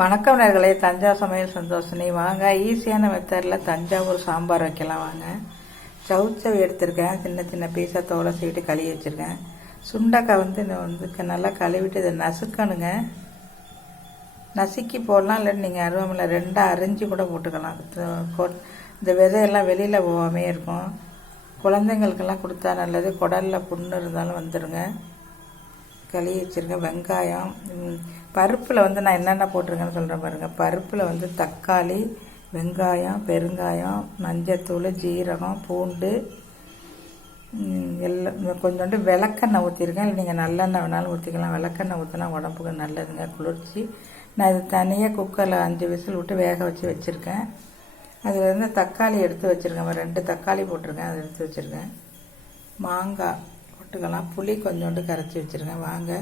வணக்கம் நேர்களே, தஞ்சாவூர் சமையல் சந்தோஷினி. வாங்க, ஈஸியான மெத்தடில் தஞ்சாவூர் சாம்பார் வைக்கலாம். வாங்க, சவுச்சவு எடுத்திருக்கேன். சின்ன சின்ன பீஸாக தோலை சீவிட்டு கழுவி வச்சுருக்கேன். சுண்டக்காய் நல்லா கழுவிட்டு இதை நசுக்கணுங்க. நசுக்கி போடலாம், இல்லாட்டி நீங்கள் அருவாமலை ரெண்டாக அரிஞ்சு கூட போட்டுக்கலாம். இந்த விதையெல்லாம் வெளியில் போகாமே இருக்கும். குழந்தைங்களுக்கெல்லாம் கொடுத்தா நல்லது. குடலில் புண்ணு இருந்தாலும் வந்துடுங்க. கழுவி வச்சுருக்கேன். வெங்காயம், பருப்பில் நான் என்னென்ன போட்டிருக்கேன்னு சொல்கிறேன் பாருங்கள். பருப்பில் தக்காளி, வெங்காயம், பெருங்காயம், மஞ்சத்தூள், ஜீரகம், பூண்டு எல்லாம் கொஞ்சோண்டு விளக்கெண்ணெய் ஊற்றிருக்கேன். இல்லை நீங்கள் நல்லெண்ணெய் வேணாலும் ஊற்றிக்கலாம். விளக்கெண்ணெய் ஊற்றினா உடம்புக்கு நல்லதுங்க, குளிர்ச்சி. நான் இது தனியாக குக்கரில் 5 விசில் விட்டு வேக வச்சுருக்கேன். அதில் தக்காளி எடுத்து வச்சுருக்கேன். 2 தக்காளி போட்டிருக்கேன், அதை எடுத்து வச்சுருக்கேன். மாங்காய் போட்டுக்கலாம். புளி கொஞ்சோண்டு கரைச்சி வச்சுருக்கேன். வாங்க,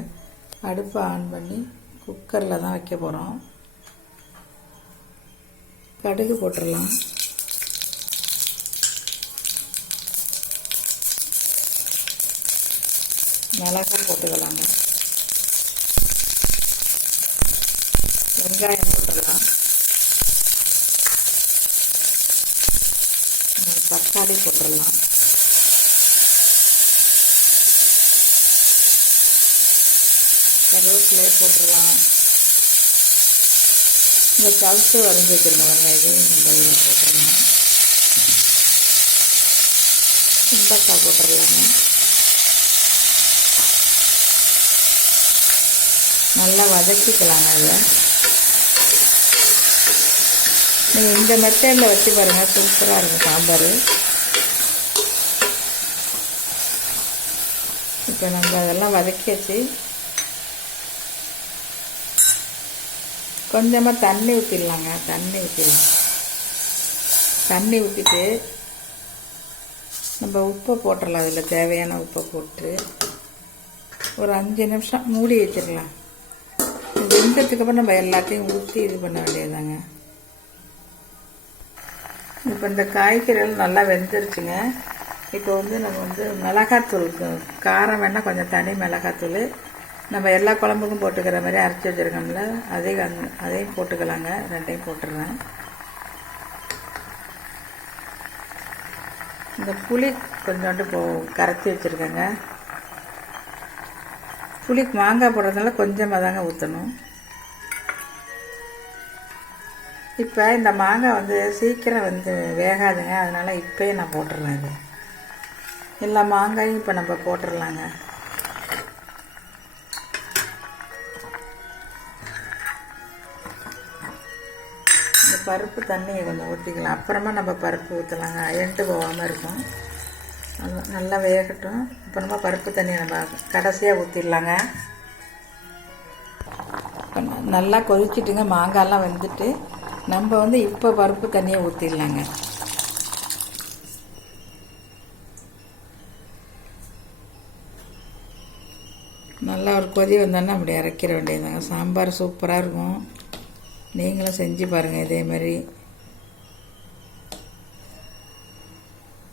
அடுப்பை ஆன் பண்ணி குக்கரில் தான் வைக்க போகிறோம். கடுகு போட்டுடலாம். மிளகாய் போட்டுக்கலாங்க. வெங்காயம் போட்டுடலாம். தக்காளி போட்டுடலாம். கருவேப்பிலையை போட்டுடலாம். இந்த சவுச்சு வரைஞ்சி வச்சுருங்க. இது இந்த இதில் போட்டுடலாம். சுண்டக்காய் போட்டுடலாங்க. நல்லா வதக்கிக்கலாங்க. அதை நீங்கள் இந்த மெத்தடில் வச்சு பாருங்கள், சூப்பராக இருக்கும் சாம்பார். இப்போ நம்ம அதெல்லாம் வதக்கி வச்சு கொஞ்சமாக தண்ணி ஊற்றிடலாங்க. தண்ணி ஊற்றிட்டு நம்ம உப்பை போட்டுடலாம். அதில் தேவையான உப்பை போட்டு ஒரு 5 நிமிஷம் மூடி வச்சிடலாம். வெந்ததுக்கு அப்புறம் நம்ம எல்லாத்தையும் ஊற்றி இது பண்ண வேண்டியதாங்க. இப்போ இந்த காய்கறிகள் நல்லா வெந்துருச்சுங்க. இப்போ நம்ம மிளகாத்தூள், காரம் வேணால் கொஞ்சம் தனி மிளகாத்தூள் நம்ம எல்லா குழம்புக்கும் போட்டுக்கிற மாதிரி அரைச்சி வச்சுருக்கோம்ல, அதையும் போட்டுக்கலாங்க. 2ஐயும் போட்டுடுறேன். இந்த புளி கொஞ்சோண்டு கரைச்சி வச்சுருக்கேங்க. புளி மாங்காய் போடுறதுனால கொஞ்சமாக தாங்க ஊற்றணும். இப்போ இந்த மாங்காய் சீக்கிரம் வேகாதுங்க. அதனால் இப்போயே நான் போட்டுடுறேன். இது எல்லா மாங்காயும் இப்போ நம்ம போட்டுடலாங்க. இந்த பருப்பு தண்ணியை கொஞ்சம் ஊற்றிக்கலாம். அப்புறமா நம்ம பருப்பு ஊற்றலாங்க. அயண்டு போகாமல் இருக்கும். நல்லா வேகட்டும். அப்புறமா பருப்பு தண்ணியை நம்ம கடைசியாக ஊற்றிடலாங்க. நல்லா கொதிச்சுட்டுங்க. மாங்காயெல்லாம் வெந்துட்டு நம்ம இப்போ பருப்பு தண்ணியை ஊற்றிடலாங்க. நல்லா ஒரு கொதி வந்தோன்னா அப்படி இறக்கிற வேண்டியதாங்க. சாம்பார் சூப்பராக இருக்கும். நீங்களும் செஞ்சு பாருங்கள். இதேமாரி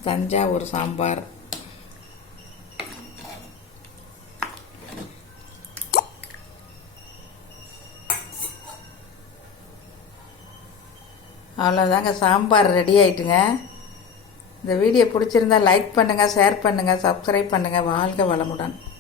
தஞ்சாவூர் சாம்பார். அவ்வளோதாங்க, சாம்பார் ரெடி ஆயிட்டுங்க. இந்த வீடியோ பிடிச்சிருந்தா லைக் பண்ணுங்கள், ஷேர் பண்ணுங்கள், சப்ஸ்கிரைப் பண்ணுங்கள். வாழ்க வளமுடன்.